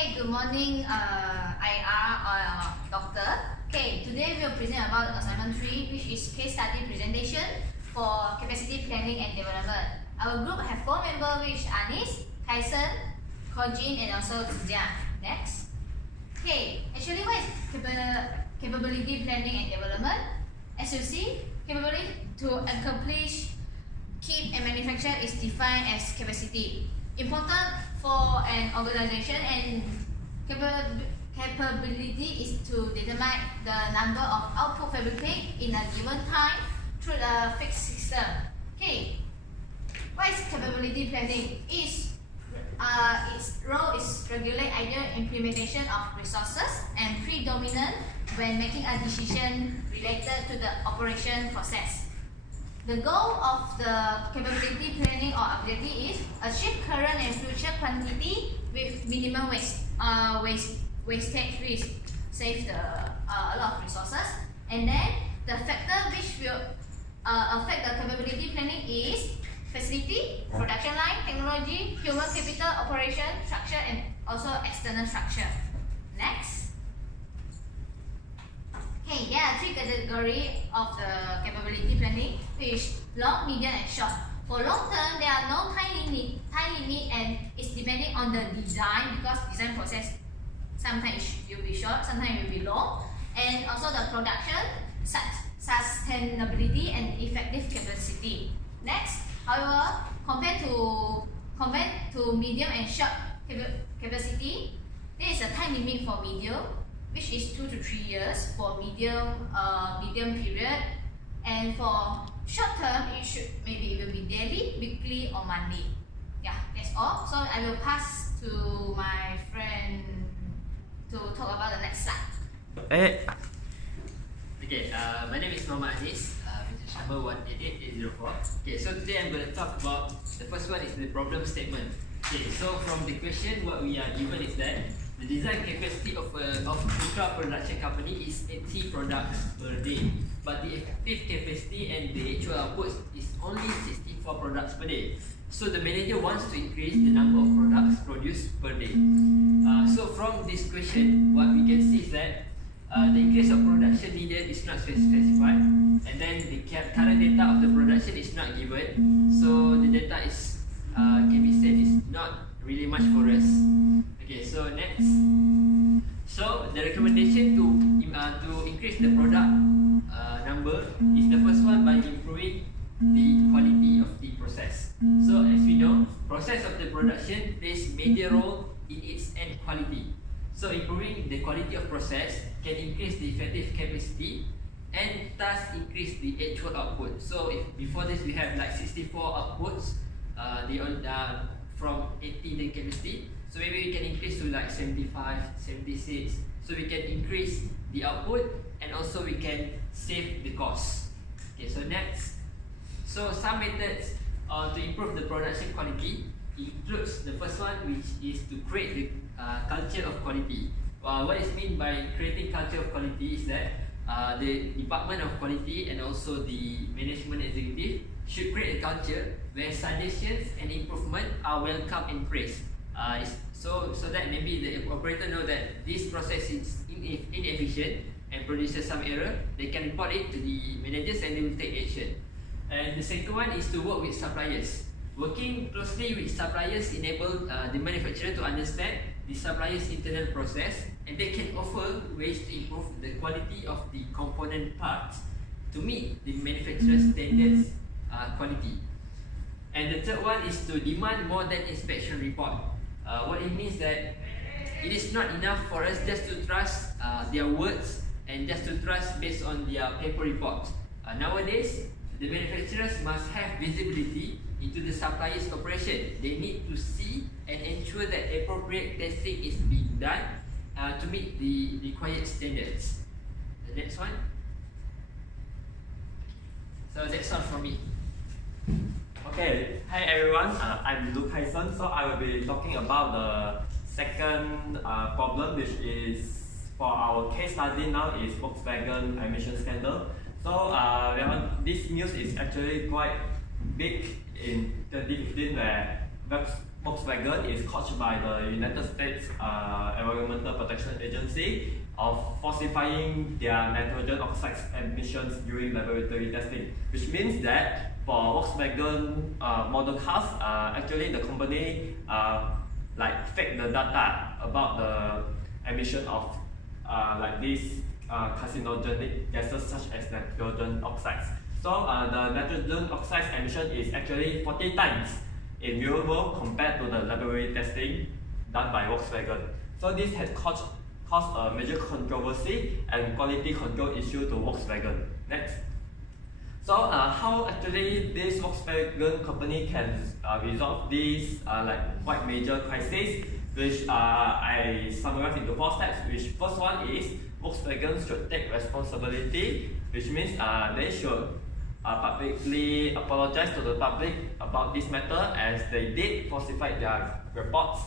Hey, good morning, IR or doctor. Okay, today we will present about assignment 3, which is case study presentation for capacity planning and development. Our group have 4 members, which are Loo Kai Xen, Heng Kor Jin, and also Ong Zi Jiang. Next. Okay, actually, what is capability planning and development? As you see, capability to accomplish, keep, and manufacture is defined as capacity. Important for an organization, and capability is to determine the number of output fabricated in a given time through a fixed system. Okay, what is capability planning? Its role is regulate either implementation of resources and predominant when making a decision related to the operation process. The goal of the capability planning or objective is achieve current and future quantity with minimum wastage, which saves a lot of resources. And then the factor which will affect the capability planning is facility, production line, technology, human capital, operation, structure, and also external structure. Next. Okay, there are 3 categories of the capability planning, which long, medium, and short. For long term, there are no time limit, and it's depending on the design, because design process sometimes it will be short, sometimes it will be long, and also the production, sustainability, and effective capacity. Next, however, compared to medium and short capacity, there is a time limit for medium, which is 2 to 3 years for medium period, and for short term it will be daily, weekly, or monthly. Yeah, that's all. So I will pass to my friend to talk about the next slide. Okay, my name is Muhammad Anis, number 188804. Okay, so today I'm going to talk about the first one is the problem statement. Okay, so from the question, what we are given is that the design capacity of ultra production company is 80 products per day, but the effective capacity and the actual output is only 64 products per day. So the manager wants to increase the number of products produced per day. So from this question, what we can see is that the increase of production needed is not specified, and then the current data of the production is not given. So the data is can be said is not really much for us. Okay, so next. So the recommendation to increase the product number is the first one by improving the quality of the process. So as we know, process of the production plays major role in its end quality. So improving the quality of process can increase the effective capacity and thus increase the actual output. So if before this we have like 64 outputs, from 80 the capacity. So maybe we can increase to like 75, 76. So we can increase the output and also we can save the cost. Okay, so next. So some methods to improve the production quality includes the first one, which is to create the culture of quality. What is meant by creating culture of quality is that the department of quality and also the management executive should create a culture where suggestions and improvement are welcome and praised. So that maybe the operator know that this process is inefficient and produces some error, they can report it to the managers and they will take action. And the second one is to work with suppliers. Working closely with suppliers enable the manufacturer to understand the supplier's internal process, and they can offer ways to improve the quality of the component parts to meet the manufacturer's standards quality. And the third one is to demand more than inspection report. What it means that it is not enough for us just to trust their words and just to trust based on their paper reports. Nowadays, the manufacturers must have visibility into the supplier's operation. They need to see and ensure that appropriate testing is being done to meet the required standards. The next one. So that's all from me. Okay, hi everyone, I'm Loo Kai Xen. So I will be talking about the second problem, which is for our case study now is Volkswagen emission scandal. So this news is actually quite big in 2015, where Volkswagen is caught by the United States Environmental Protection Agency of falsifying their nitrogen oxide emissions during laboratory testing, which means that for Volkswagen model cars, actually the company like fake the data about the emission of like these carcinogenic gases such as nitrogen oxides. So the nitrogen oxide emission is actually 40 times in real world compared to the laboratory testing done by Volkswagen. So this has caused a major controversy and quality control issue to Volkswagen. Next. So how actually this Volkswagen company can resolve this like quite major crisis, which I summarize into 4 steps. Which first one is Volkswagen should take responsibility, which means they should publicly apologize to the public about this matter as they did falsify their reports.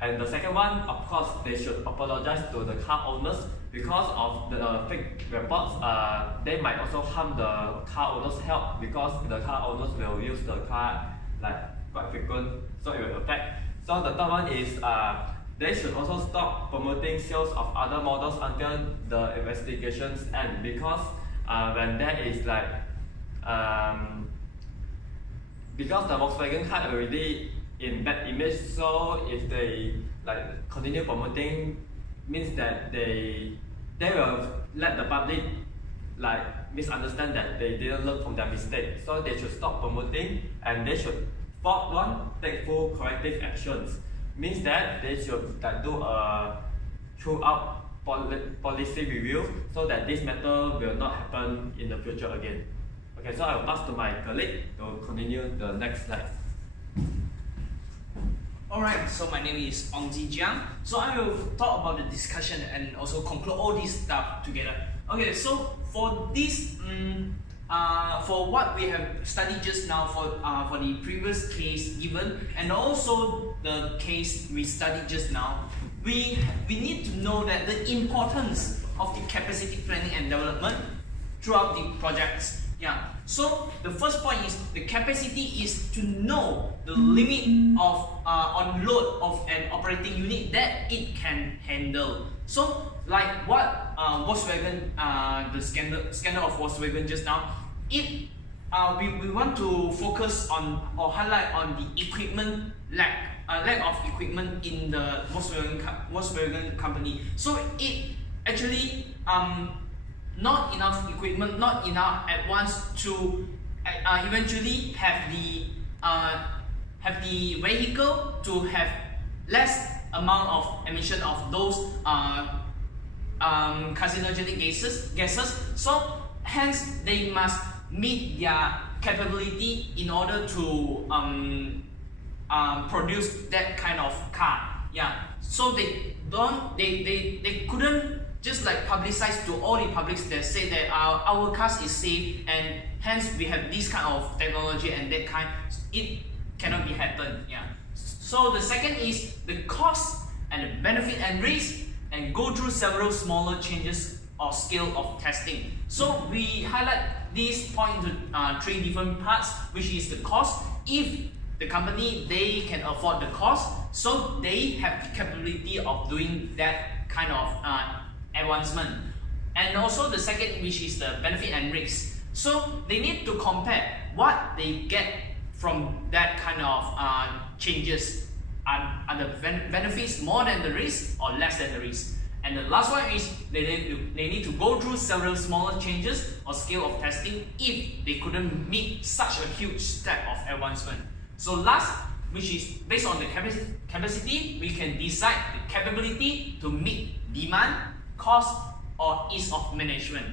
And the second one, of course, they should apologize to the car owners because of the fake reports. They might also harm the car owners' health because the car owners will use the car like quite frequent, so it will affect. So the third one is they should also stop promoting sales of other models until the investigations end, because when there is like because the Volkswagen car already in bad image, so if they like continue promoting, means that they will let the public like misunderstand that they didn't learn from their mistake. So they should stop promoting, and they should, fourth one, take full corrective actions. Means that they should like do a throughout policy review so that this matter will not happen in the future again. Okay, so I will pass to my colleague to continue the next slide. Alright, so my name is Ong Zi Jiang. So I will talk about the discussion and also conclude all this stuff together. Okay, so for this, for what we have studied just now, for the previous case given and also the case we studied just now, we need to know that the importance of the capacity planning and development throughout the projects. Yeah. So the first point is the capacity is to know the limit of on load of an operating unit that it can handle. So like what Volkswagen, the scandal of Volkswagen just now, we want to focus on or highlight on the equipment lack of equipment in the Volkswagen company. So it actually not enough equipment, not enough at once to eventually have the vehicle to have less amount of emission of those carcinogenic gases. So hence they must meet their capability in order to produce that kind of car. Yeah. So they couldn't just like publicize to all the publics that say that our cars is safe and hence we have this kind of technology and that kind. It cannot be happen. Yeah. So the second is the cost and the benefit and risk, and go through several smaller changes or scale of testing. So we highlight this point into 3 different parts, which is the cost. If the company, they can afford the cost, so they have the capability of doing that kind of advancement. And also the second, which is the benefit and risk. So they need to compare what they get from that kind of changes. Are the benefits more than the risk or less than the risk? And the last one is they need to go through several smaller changes or scale of testing if they couldn't meet such a huge step of advancement. So last, which is based on the capacity, we can decide the capability to meet demand, cost, or ease of management.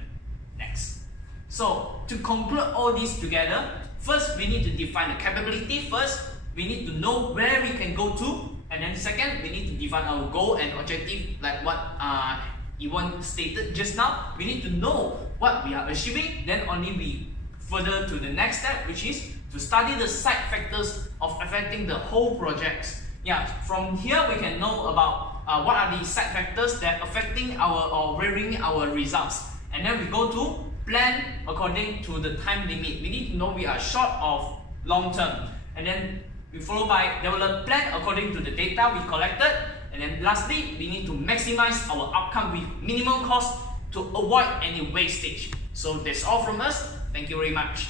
Next. So to conclude all this together, first we need to define the capability first. We need to know where we can go to, and then second, we need to define our goal and objective, like what Iwan stated just now. We need to know what we are achieving, then only we further to the next step, which is to study the side factors of affecting the whole project. Yeah, from here we can know about what are the side factors that affecting our or varying our results, and then we go to plan according to the time limit. We need to know we are short of long term, and then followed by develop plan according to the data we collected, and then lastly, we need to maximize our outcome with minimum cost to avoid any wastage. So that's all from us. Thank you very much.